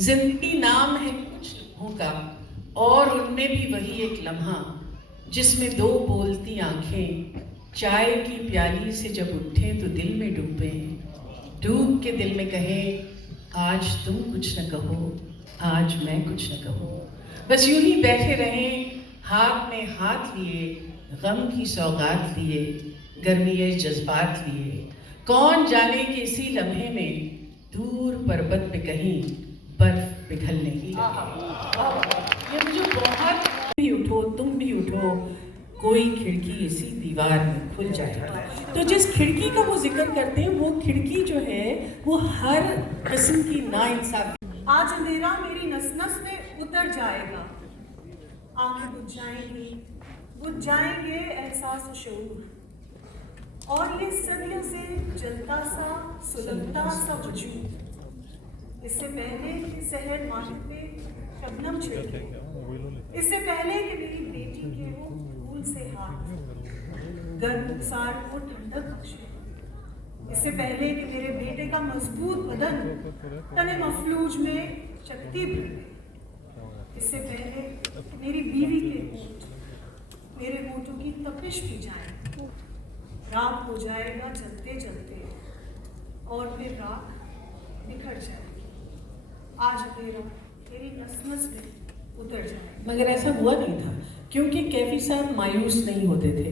जिंदगी नाम है कुछ लम्हों का, और उनमें भी वही एक लम्हा जिसमें दो बोलती आंखें चाय की प्याली से जब उठे तो दिल में डूबे, डूब के दिल में कहे आज तुम कुछ न कहो, आज मैं कुछ न कहूँ। बस यूं ही बैठे रहें हाथ में हाथ लिए, गम की सौगात लिए, गर्मी जज्बात लिए। कौन जाने कि इसी लम्हे में दूर पर्वत पे कहीं बर्फ पिघलने की लगे। ये मुझे बहुत, भी उठो तुम भी उठो, कोई खिड़की इसी दीवार में खुल जाएगी। तो जिस खिड़की का वो जिक्र करते हैं, वो खिड़की जो है वो हर किस्म की नाइंसाफी। आज अंधेरा मेरी नस नस में उतर जाएगा, आंखें बुझ जाएंगे एहसास और शऊर, और ये सदियों से जलता सा सुलगता सा वजूद। इससे पहले कि सहर माहिर पे शबनम छिड़के, इससे पहले कि मेरी बेटी के वो फूल से हाथ गर्म सार को ठंडक बख्शे, इससे पहले कि मेरे बेटे का मजबूत बदन तने मफलूज में शक्ति भरे, इससे पहले कि मेरी बीवी के होंठ मेरे होठों की तपिश पी जाए। रात हो जाएगा चलते चलते, और फिर रात बिखर जाएगी। आज अंधेरा मेरी नस नस में उतर जाए। मगर ऐसा हुआ नहीं था, क्योंकि कैफी साहब मायूस नहीं होते थे।